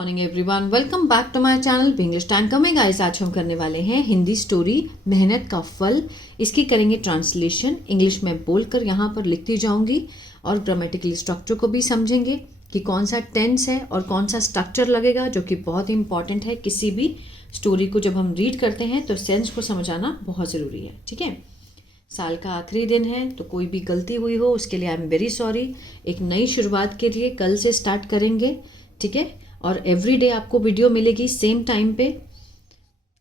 Morning everyone, welcome back to my channel English time coming. Guys, आज हम करने वाले हैं हिंदी स्टोरी मेहनत का फल। इसकी करेंगे ट्रांसलेशन। इंग्लिश में बोलकर यहाँ पर लिखती जाऊंगी और ग्रामेटिकली स्ट्रक्चर को भी समझेंगे कि कौन सा टेंस है और कौन सा स्ट्रक्चर लगेगा, जो कि बहुत ही इंपॉर्टेंट है। किसी भी स्टोरी को जब हम रीड करते हैं तो सेंस को समझाना बहुत ज़रूरी है। ठीक है, साल का आखिरी दिन है तो कोई भी गलती हुई हो उसके लिए आई एम वेरी सॉरी। एक नई शुरुआत के लिए कल से स्टार्ट करेंगे। ठीक है, और एवरी डे आपको वीडियो मिलेगी सेम टाइम पे।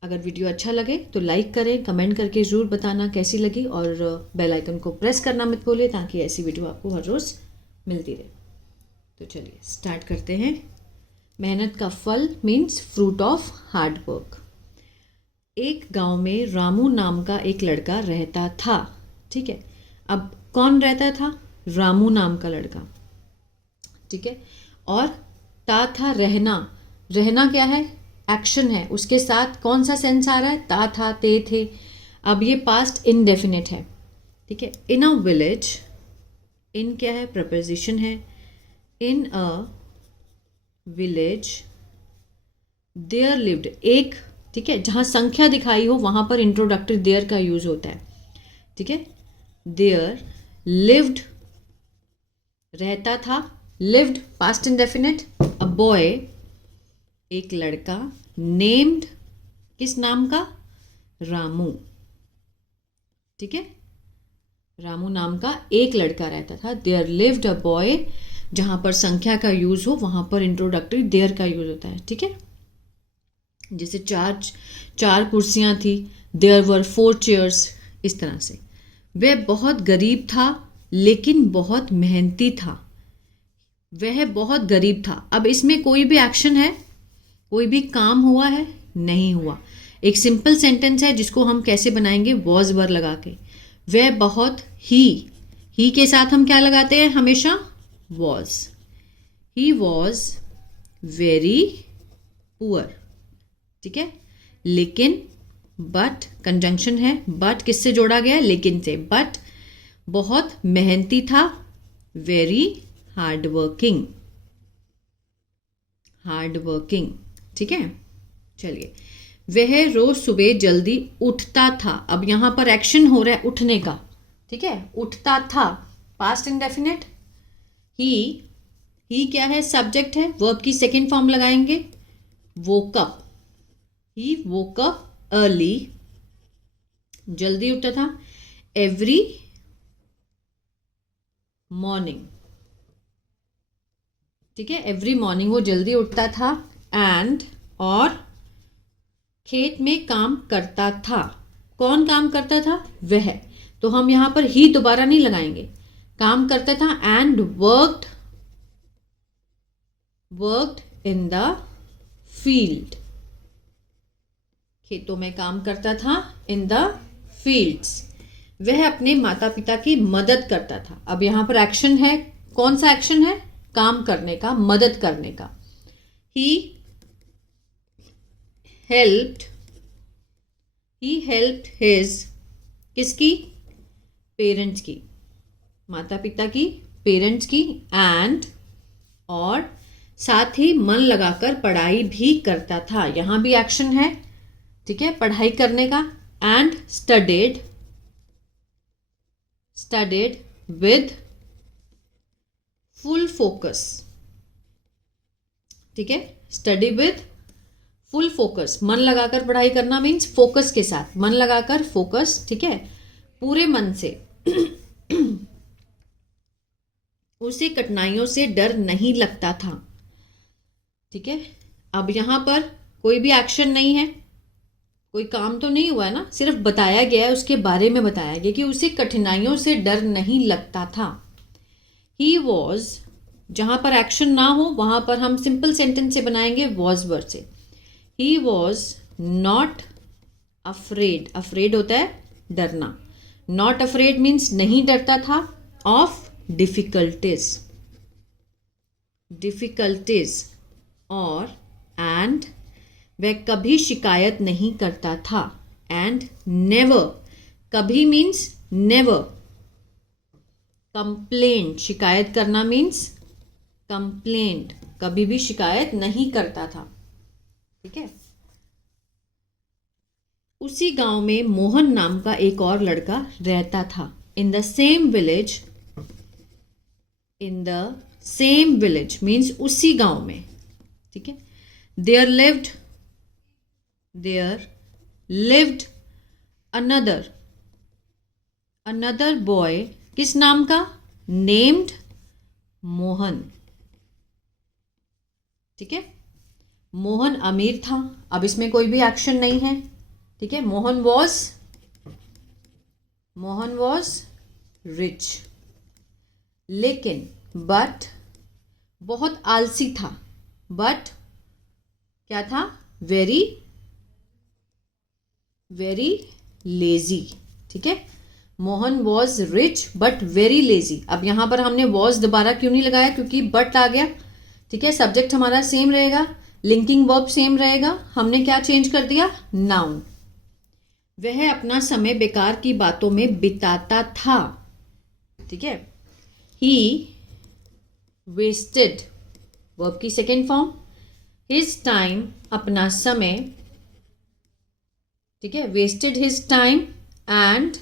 अगर वीडियो अच्छा लगे तो लाइक करें, कमेंट करके ज़रूर बताना कैसी लगी, और बेल आइकन को प्रेस करना मत भूलिए ताकि ऐसी वीडियो आपको हर रोज़ मिलती रहे। तो चलिए स्टार्ट करते हैं। मेहनत का फल means fruit of hard work. एक गांव में रामू नाम का एक लड़का रहता था। ठीक है, अब कौन रहता था? रामू नाम का लड़का। ठीक है, और था रहना। रहना क्या है? एक्शन है। उसके साथ कौन सा सेंस आ रहा है? था, ते थे। अब ये पास्ट इनडेफिनिट है। ठीक है, इन अ विलेज, इन क्या है? प्रपोजिशन है। इन अ विलेज देयर लिव्ड, एक, ठीक है, जहाँ संख्या दिखाई हो वहाँ पर इंट्रोडक्टरी देयर का यूज होता है। ठीक है, देयर लिव्ड, रहता था, lived past indefinite. A boy, एक लड़का, नेम्ड, किस नाम का? रामू। ठीक है, रामू नाम का एक लड़का रहता था। देयर लिव्ड अ बॉय, जहां पर संख्या का यूज हो वहां पर इंट्रोडक्टरी देयर का यूज होता है। ठीक है, जैसे चार कुर्सियां थी, देयर वर 4 चेयर्स, इस तरह से। वह बहुत गरीब था लेकिन बहुत मेहनती था। वह बहुत गरीब था। अब इसमें कोई भी एक्शन है? कोई भी काम हुआ है? नहीं हुआ। एक सिंपल सेंटेंस है जिसको हम कैसे बनाएंगे? वॉज वर लगा के। वह बहुत ही के साथ हम क्या लगाते हैं हमेशा? Was. He was very poor. ठीक है, लेकिन, बट कंजंक्शन है। बट किससे जोड़ा गया? लेकिन से। बट बहुत मेहनती था, very hard working. Hard working. ठीक है, चलिए। वह रोज सुबह जल्दी उठता था। अब यहां पर एक्शन हो रहा है उठने का। ठीक है, उठता था, पास्ट इंडेफिनिट। ही क्या है? सब्जेक्ट है। वर्ब की सेकेंड फॉर्म लगाएंगे, वोक अप। ही वोक अप अर्ली, जल्दी उठता था। एवरी मॉर्निंग, ठीक है, एवरी मॉर्निंग वो जल्दी उठता था। एंड, और खेत में काम करता था। कौन काम करता था? वह। तो हम यहां पर ही दोबारा नहीं लगाएंगे। काम करता था and worked in the field. खेतों में काम करता था, इन द फील्ड्स। वह अपने माता पिता की मदद करता था। अब यहां पर एक्शन है। कौन सा एक्शन है? काम करने का, मदद करने का। ही हेल्प्ड हिज, किसकी? पेरेंट्स की, माता पिता की, पेरेंट्स की। एंड, और साथ ही मन लगाकर पढ़ाई भी करता था। यहां भी एक्शन है। ठीक है, पढ़ाई करने का। And studied with full focus. ठीक है, स्टडी विद फुल फोकस। मन लगाकर पढ़ाई करना मीन्स फोकस के साथ, मन लगाकर, फोकस। ठीक है, पूरे मन से। उसे कठिनाइयों से डर नहीं लगता था। ठीक है, अब यहां पर कोई भी एक्शन नहीं है, कोई काम तो नहीं हुआ है ना, सिर्फ बताया गया है, उसके बारे में बताया गया कि उसे कठिनाइयों से डर नहीं लगता था। ही वॉज, जहां पर एक्शन ना हो वहां पर हम सिंपल सेंटेंस से बनाएंगे वॉज वर्ड से। He was not afraid, afraid होता है डरना। नॉट अफ्रेड मीन्स नहीं डरता था। ऑफ डिफिकल्टीज, और एंड, वह कभी शिकायत नहीं करता था। एंड नेवर, कभी मीन्स नेवर। कंप्लेंट, शिकायत करना मीन्स कंप्लेंट। कभी भी शिकायत नहीं करता था। ठीक है। उसी गांव में मोहन नाम का एक और लड़का रहता था। In the same village, in the same village means उसी गांव में। ठीक है। देयर लिव्ड अनदर बॉय, किस नाम का? नेम्ड मोहन। ठीक है। मोहन अमीर था, अब इसमें कोई भी एक्शन नहीं है। ठीक है। मोहन वॉज रिच, लेकिन बट बहुत आलसी था। बट क्या था? Very very lazy. ठीक है। Mohan was rich but very lazy. अब यहां पर हमने वॉज दोबारा क्यों नहीं लगाया? क्योंकि बट आ गया। ठीक है। सब्जेक्ट हमारा सेम रहेगा, लिंकिंग वर्ब सेम रहेगा, हमने क्या चेंज कर दिया? नाउन। वह अपना समय बेकार की बातों में बिताता था। ठीक है। ही वेस्टेड, वर्ब की सेकेंड फॉर्म, हिज टाइम, अपना समय। ठीक है। वेस्टेड हिज टाइम एंड,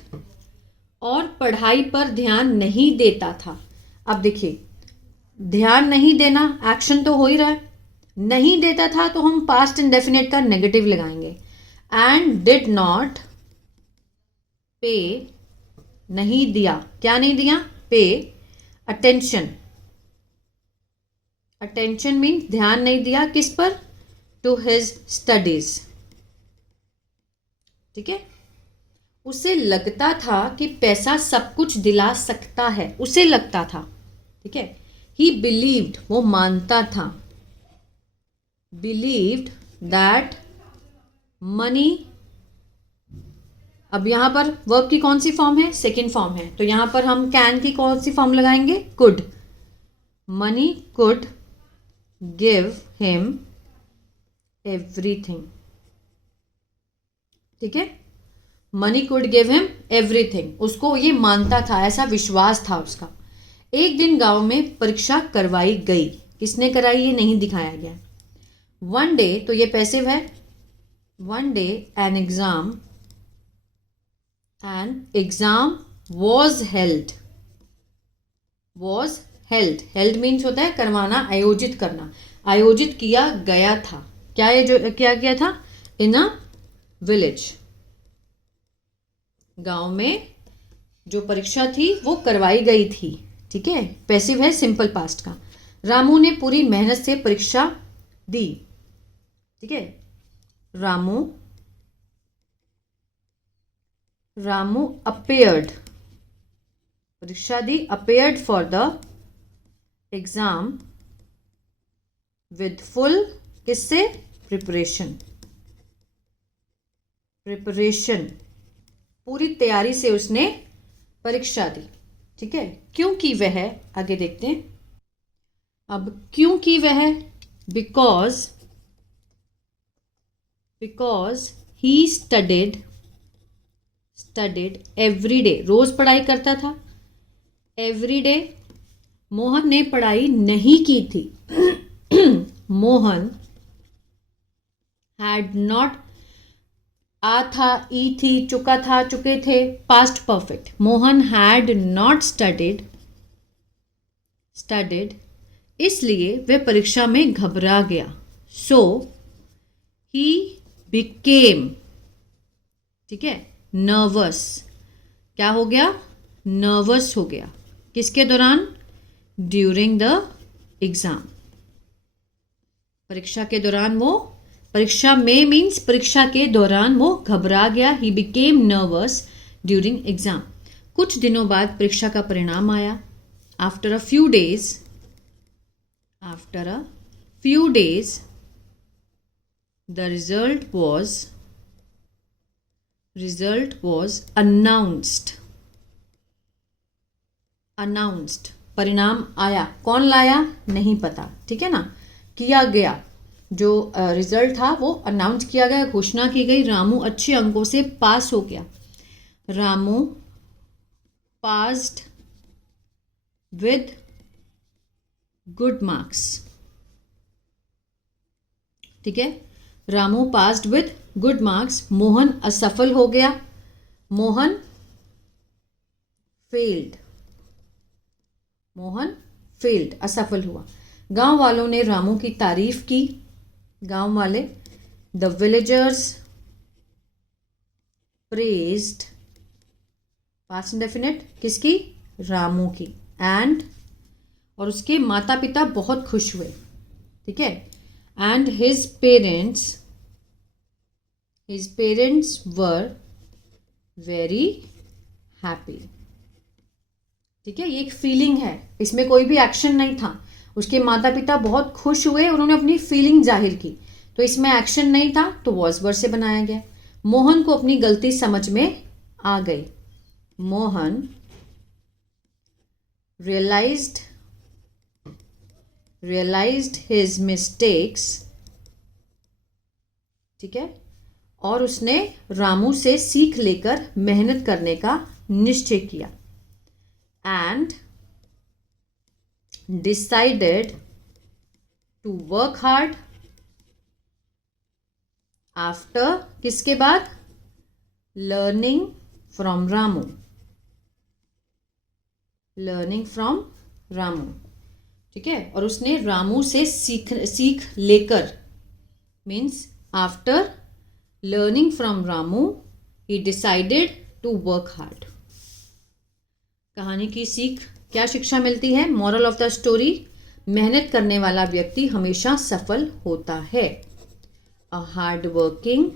और पढ़ाई पर ध्यान नहीं देता था। अब देखिए, ध्यान नहीं देना एक्शन तो हो ही रहा है, नहीं देता था तो हम पास्ट इंडेफिनिट का नेगेटिव लगाएंगे। एंड डिड नॉट पे, नहीं दिया, क्या नहीं दिया? Pay attention. अटेंशन मीन ध्यान नहीं दिया, किस पर? To his studies. ठीक है। उसे लगता था कि पैसा सब कुछ दिला सकता है, उसे लगता था। ठीक है। ही बिलीव्ड, वो मानता था, बिलीव्ड दैट मनी। अब यहां पर वर्ब की कौन सी फॉर्म है? सेकेंड फॉर्म है, तो यहां पर हम कैन की कौन सी फॉर्म लगाएंगे? Could. Money could give him everything. ठीक है। Money could give him everything, उसको ये मानता था, ऐसा विश्वास था उसका। एक दिन गांव में परीक्षा करवाई गई। किसने कराई? ये नहीं दिखाया गया। वन डे, तो ये पैसिव है। One day an exam was held. Held means होता है करवाना, आयोजित करना। आयोजित किया गया था। क्या ये जो क्या किया था? इन अ विलेज, गांव में जो परीक्षा थी वो करवाई गई थी। ठीक है। पैसिव है, सिंपल पास्ट का। रामू ने पूरी मेहनत से परीक्षा दी। ठीक है। रामू अपेयर्ड, परीक्षा दी, appeared for the exam with full, किससे? प्रिपरेशन। पूरी तैयारी से उसने परीक्षा दी। ठीक है। क्योंकि वह, आगे देखते हैं। अब क्योंकि वह, because he studied every day, रोज पढ़ाई करता था। एवरी डे, मोहन ने पढ़ाई नहीं की थी। मोहन हैड नॉट, आ था, ई थी, चुका था, चुके थे, past perfect. Mohan had not studied, इसलिए वह परीक्षा में घबरा गया। सो ही बिकेम, ठीक है, नर्वस। क्या हो गया? नर्वस हो गया। किसके दौरान? ड्यूरिंग द एग्जाम, परीक्षा के दौरान वो, परीक्षा में मीन्स परीक्षा के दौरान वो घबरा गया। He became nervous during exam. कुछ दिनों बाद परीक्षा का परिणाम आया। After a few days the result was announced. परिणाम आया, कौन लाया नहीं पता, ठीक है ना, किया गया। जो रिजल्ट था वो अनाउंस किया गया, घोषणा की गई। रामू अच्छे अंकों से पास हो गया। Ramu passed with good marks. ठीक है। Ramu passed with good marks, Mohan असफल हो गया, मोहन फेल्ड, मोहन फेल्ड असफल हुआ। गांव वालों ने रामू की तारीफ की, गांव वाले, the villagers praised, past indefinite, किसकी, रामू की, एंड, और उसके माता पिता बहुत खुश हुए, ठीक है, and his parents were very happy, ठीक है। ये एक फीलिंग है, इसमें कोई भी एक्शन नहीं था। उसके माता पिता बहुत खुश हुए, उन्होंने अपनी फीलिंग जाहिर की, तो इसमें एक्शन नहीं था, तो वॉज वर्ड से बनाया गया। मोहन को अपनी गलती समझ में आ गई, मोहन realized his mistakes, ठीक है, और उसने रामू से सीख लेकर मेहनत करने का निश्चय किया, and decided to work hard after, किसके बाद, learning from Ramu, learning from Ramu, ठीक है। और उसने रामू से सीख लेकर, means after learning from Ramu ही डिसाइडेड टू वर्क हार्ड। कहानी की सीख, क्या शिक्षा मिलती है? मॉरल ऑफ द स्टोरी, मेहनत करने वाला व्यक्ति हमेशा सफल होता है। A hard working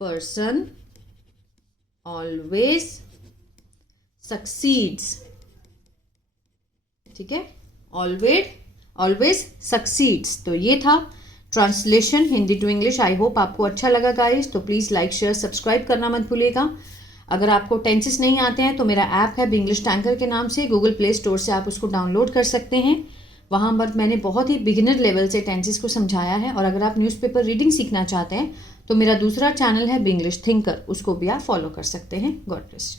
person always succeeds, ठीक है, ऑलवेज सक्सीड्स। तो ये था translation Hindi to English. I hope आपको अच्छा लगा गाइस, तो प्लीज़ लाइक शेयर सब्सक्राइब करना मत भूलिएगा। अगर आपको टेंसेस नहीं आते हैं तो मेरा ऐप है बिंग्लिश टैंकर के नाम से, गूगल प्ले स्टोर से आप उसको डाउनलोड कर सकते हैं। वहाँ पर मैंने बहुत ही बिगिनर लेवल से टेंसेस को समझाया है। और अगर आप न्यूज़पेपर रीडिंग सीखना चाहते हैं तो मेरा दूसरा चैनल है बिंग्लिश थिंकर, उसको भी आप फॉलो कर सकते हैं। God bless.